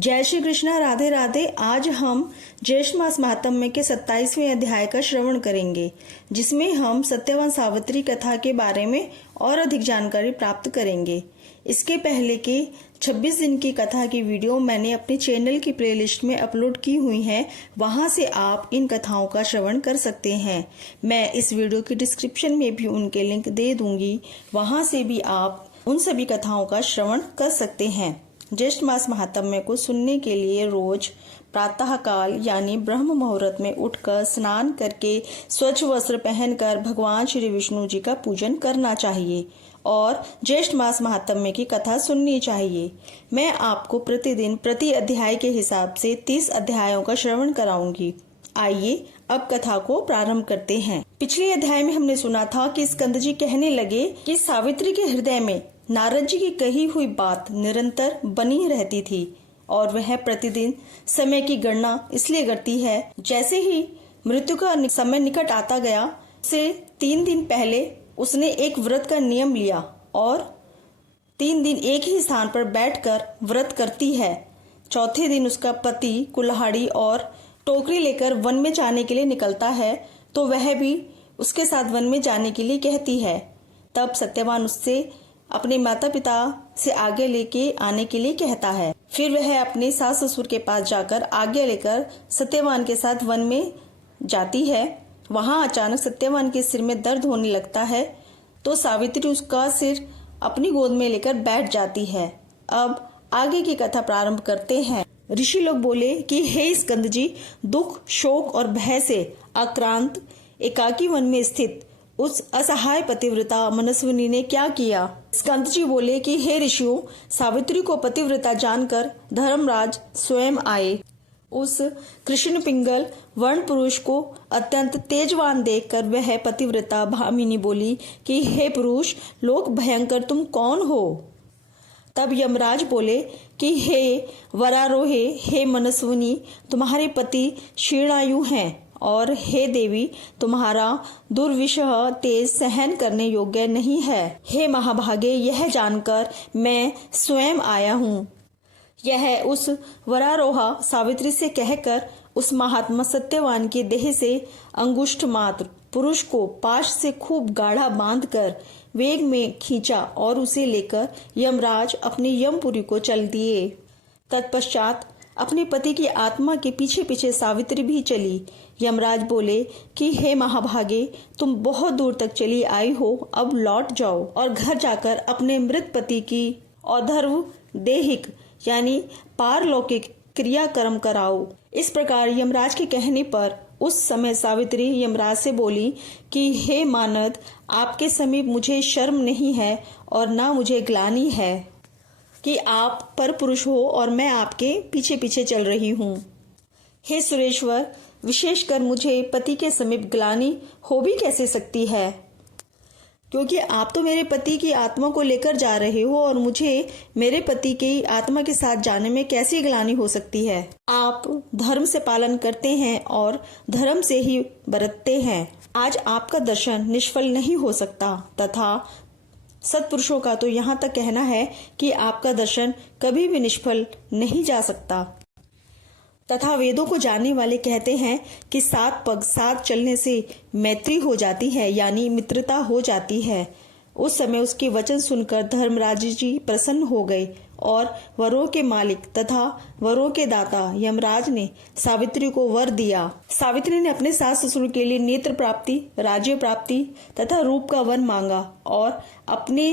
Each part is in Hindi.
जय श्री कृष्णा, राधे राधे। आज हम ज्येष्ठ मास महात्म्य के 27वें अध्याय का श्रवण करेंगे, जिसमें हम सत्यवान सावित्री कथा के बारे में और अधिक जानकारी प्राप्त करेंगे। इसके पहले के 26 दिन की कथा की वीडियो मैंने अपने चैनल की प्लेलिस्ट में अपलोड की हुई है, वहां से आप इन कथाओं का श्रवण कर सकते हैं। मैं इस वीडियो की डिस्क्रिप्शन में भी उनके लिंक दे दूंगी, वहां से भी आप उन सभी कथाओं का श्रवण कर सकते हैं। ज्येष्ठ मास महात्म्य को सुनने के लिए रोज प्रातः काल यानी ब्रह्म मुहूर्त में उठकर स्नान करके स्वच्छ वस्त्र पहनकर भगवान श्री विष्णु जी का पूजन करना चाहिए और ज्येष्ठ मास महात्म्य की कथा सुननी चाहिए। मैं आपको प्रतिदिन प्रति अध्याय के हिसाब से 30 अध्यायों का श्रवण कराऊंगी। आइए अब कथा को प्रारंभ करते हैं। पिछले अध्याय में हमने सुना था कि स्कंद जी कहने लगे कि सावित्री के हृदय में नारद जी की कही हुई बात निरंतर बनी रहती थी और वह प्रतिदिन समय की गणना इसलिए करती है, जैसे ही मृत्यु का समय निकट आता गया से 3 दिन पहले उसने एक व्रत का नियम लिया और 3 दिन एक ही स्थान पर बैठकर व्रत करती है। चौथे दिन उसका पति कुल्हाड़ी और टोकरी लेकर वन में जाने के लिए निकलता है, तो वह भी उसके साथ वन में जाने के लिए कहती है। तब सत्यवान उससे अपने माता पिता से आज्ञा लेके आने के लिए कहता है। फिर वह अपने सास ससुर के पास जाकर आज्ञा लेकर सत्यवान के साथ वन में जाती है। वहां अचानक सत्यवान के सिर में दर्द होने लगता है, तो सावित्री उसका सिर अपनी गोद में लेकर बैठ जाती है। अब आगे की कथा प्रारंभ करते हैं। ऋषि लोग बोले कि हे स्कंद जी, दुख, शोक और भय से आक्रांत एकाकी वन में स्थित उस असहाय पतिव्रता मनस्विनी ने क्या किया। स्कंद जी बोले कि हे ऋषियों, सावित्री को पतिव्रता जानकर धर्मराज स्वयं आए। उस कृष्ण पिंगल वर्ण पुरुष को अत्यंत तेजवान देखकर वह पतिव्रता भामिनी बोली कि हे पुरुष लोक भयंकर, तुम कौन हो। तब यमराज बोले कि हे वरारोहे, हे मनस्विनी, तुम्हारे पति शीर्णायु हैं और हे देवी, तुम्हारा दुर्विषह तेज सहन करने योग्य नहीं है। हे महाभागे, यह जानकर मैं स्वयं आया हूँ। यह उस वरारोहा सावित्री से कहकर उस महात्मा सत्यवान की देह से अंगुष्ठ मात्र पुरुष को पाश से खूब गाढ़ा बांधकर वेग में खींचा और उसे लेकर यमराज अपनी यमपुरी को चल दिए। तत्पश्चात अपने पति की आत्मा के पीछे पीछे सावित्री भी चली। यमराज बोले कि हे महाभागे, तुम बहुत दूर तक चली आई हो, अब लौट जाओ और घर जाकर अपने मृत पति की औधर्व देहिक यानी पारलौकिक क्रियाकर्म कराओ। इस प्रकार यमराज के कहने पर उस समय सावित्री यमराज से बोली कि हे मानद, आपके समीप मुझे शर्म नहीं है और ना मुझे ग्लानि है कि आप पर पुरुष हो और मैं आपके पीछे पीछे चल रही हूँ। हे सुरेश्वर, विशेषकर मुझे पति के समीप ग्लानि हो भी कैसे सकती है, क्योंकि आप तो मेरे पति की आत्मा को लेकर जा रहे हो और मुझे मेरे पति की आत्मा के साथ जाने में कैसी ग्लानि हो सकती है। आप धर्म से पालन करते हैं और धर्म से ही बरतते हैं। आज आपका दर्शन निष्फल नहीं हो सकता, तथा सत्पुरुषों का तो यहाँ तक कहना है कि आपका दर्शन कभी भी निष्फल नहीं जा सकता। तथा वेदों को जानने वाले कहते हैं कि 7 पग साथ चलने से मैत्री हो जाती है, यानी मित्रता हो जाती है। उस समय उसके वचन सुनकर धर्मराज जी प्रसन्न हो गए और वरों के मालिक तथा वरों के दाता यमराज ने सावित्री को वर दिया। सावित्री ने अपने सास ससुर के लिए नेत्र प्राप्ति, राज्य प्राप्ति तथा रूप का वर मांगा और अपने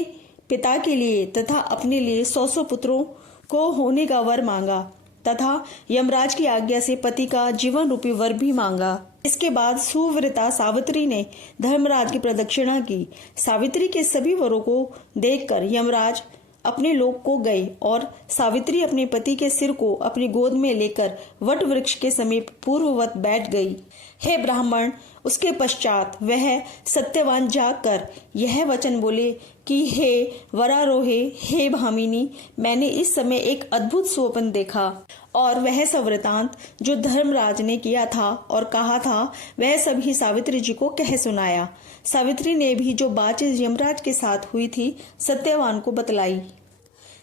पिता के लिए तथा अपने लिए 100 पुत्रों को होने का वर मांगा तथा यमराज की आज्ञा से पति का जीवन रूपी वर भी मांगा। इसके बाद सुव्रता सावित्री ने धर्मराज की प्रदक्षिणा की। सावित्री के सभी वरों को देखकर यमराज अपने लोक को गए और सावित्री अपने पति के सिर को अपनी गोद में लेकर वट वृक्ष के समीप पूर्ववत बैठ गई। हे ब्राह्मण, उसके पश्चात वह सत्यवान जाकर यह वचन बोले कि हे वरारोहे, हे भामिनी, मैंने इस समय एक अद्भुत स्वप्न देखा और वह सब वृतांत जो धर्मराज ने किया था और कहा था वह सभी सावित्री जी को कह सुनाया। सावित्री ने भी जो बातें यमराज के साथ हुई थी सत्यवान को बतलाई।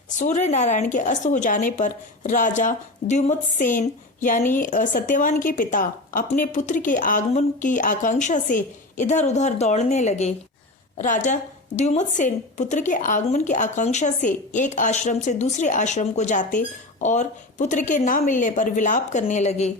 सूर्य नारायण के अस्त हो जाने पर राजा द्युमत्सेन यानी सत्यवान के पिता अपने पुत्र के आगमन की आकांक्षा से इधर उधर दौड़ने लगे। राजा द्युमत्सेन पुत्र के आगमन की आकांक्षा से एक आश्रम से दूसरे आश्रम को जाते और पुत्र के ना मिलने पर विलाप करने लगे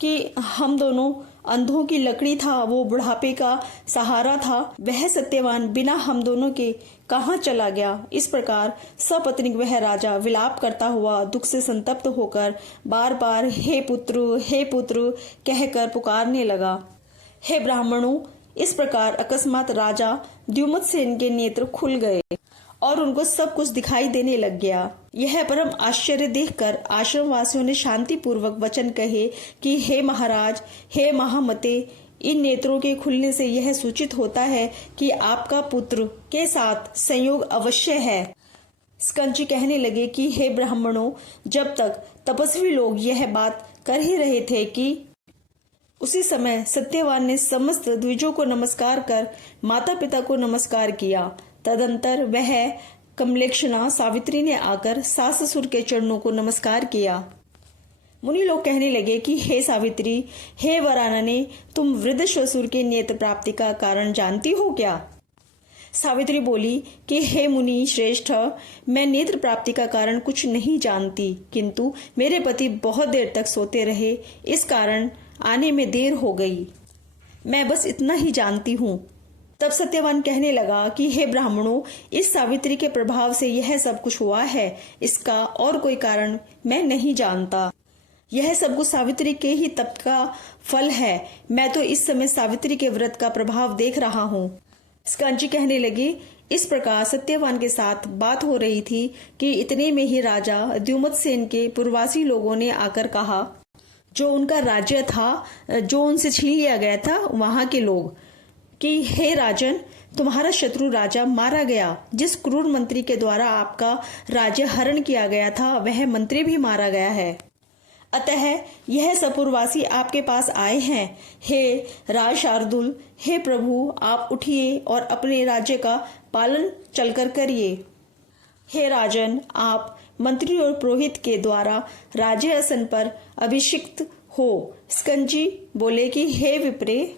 कि हम दोनों अंधों की लकड़ी था, वो बुढ़ापे का सहारा था, वह सत्यवान बिना हम दोनों के कहाँ चला गया। इस प्रकार सपत्नीक वह राजा विलाप करता हुआ दुख से संतप्त होकर बार बार हे पुत्र कहकर पुकारने लगा। हे ब्राह्मणों, इस प्रकार अकस्मात राजा द्युमत्सेन के नेत्र खुल गए और उनको सब कुछ दिखाई देने लग गया। यह परम आश्चर्य देखकर आश्रम वासियों ने शांति पूर्वक वचन कहे कि हे महाराज, हे महामते, इन नेत्रों के खुलने से यह सूचित होता है कि आपका पुत्र के साथ संयोग अवश्य है। स्कंजी कहने लगे कि हे ब्राह्मणों, जब तक तपस्वी लोग यह बात कर ही रहे थे कि उसी समय सत्यवान ने समस्त द्विजों को नमस्कार कर माता पिता को नमस्कार किया। तदंतर वह कमलेक्षणा सावित्री ने आकर सास ससुर के चरणों को नमस्कार किया। मुनि लोग कहने लगे कि हे सावित्री, हे वरानने, तुम वृद्ध ससुर के नेत्र प्राप्ति का कारण जानती हो क्या? सावित्री बोली कि हे मुनि श्रेष्ठ, मैं नेत्र प्राप्ति का कारण कुछ नहीं जानती, किंतु मेरे पति बहुत देर तक सोते रहे, इस कारण आने में देर हो गई। मैं बस इतना ही जानती हूँ। तब सत्यवान कहने लगा कि हे ब्राह्मणों, इस सावित्री के प्रभाव से यह सब कुछ हुआ है, इसका और कोई कारण मैं नहीं जानता। यह सब कुछ सावित्री के ही तप का फल है। मैं तो इस समय सावित्री के व्रत का प्रभाव देख रहा हूँ। स्कंजी कहने लगे, इस प्रकार सत्यवान के साथ बात हो रही थी कि इतने में ही राजा द्युमत्सेन के पूर्ववासी लोगों ने आकर कहा, जो उनका राज्य था, जो उनसे छीन लिया गया था, वहां के लोग, कि हे राजन, तुम्हारा शत्रु राजा मारा गया। जिस क्रूर मंत्री के द्वारा आपका राज्य हरण किया गया था, वह मंत्री भी मारा गया है। अतः यह सपुरवासी आपके पास आए हैं। हे राज शार्दुल, हे प्रभु, आप उठिए और अपने राज्य का पालन चलकर करिए। हे राजन, आप मंत्री और पुरोहित के द्वारा राज्य आसन पर अभिषिक्त हो। स्कंजी बोले कि हे विप्रे,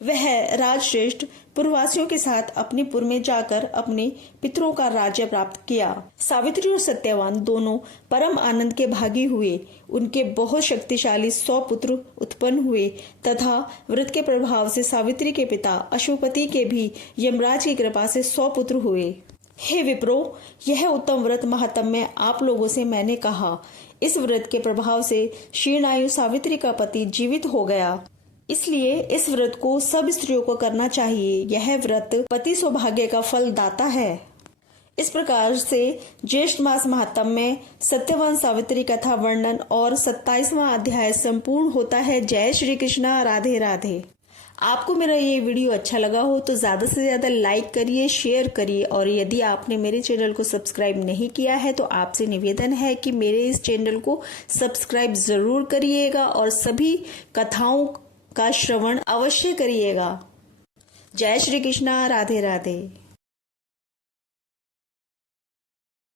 वह राजश्रेष्ठ पूर्ववासियों के साथ अपने पुर में जाकर अपने पितरों का राज्य प्राप्त किया। सावित्री और सत्यवान दोनों परम आनंद के भागी हुए। उनके बहुत शक्तिशाली 100 पुत्र उत्पन्न हुए तथा व्रत के प्रभाव से सावित्री के पिता अश्वपति के भी यमराज की कृपा से 100 पुत्र हुए। हे विप्रो, यह उत्तम व्रत महात्म्य आप लोगों से मैंने कहा। इस व्रत के प्रभाव से क्षीणायु सावित्री का पति जीवित हो गया। इसलिए इस व्रत को सब स्त्रियों को करना चाहिए। यह व्रत पति सौभाग्य का फल दाता है। इस प्रकार से ज्येष्ठ मास महात्म्य, सत्यवान सावित्री कथा वर्णन और 27वां अध्याय संपूर्ण होता है। जय श्री कृष्णा। राधे राधे। आपको मेरा ये वीडियो अच्छा लगा हो तो ज्यादा से ज्यादा लाइक करिए, शेयर करिए, और यदि आपने मेरे चैनल को सब्सक्राइब नहीं किया है तो आपसे निवेदन है कि मेरे इस चैनल को सब्सक्राइब जरूर करिएगा और सभी कथाओं का श्रवण अवश्य करिएगा। जय श्री कृष्णा। राधे राधे।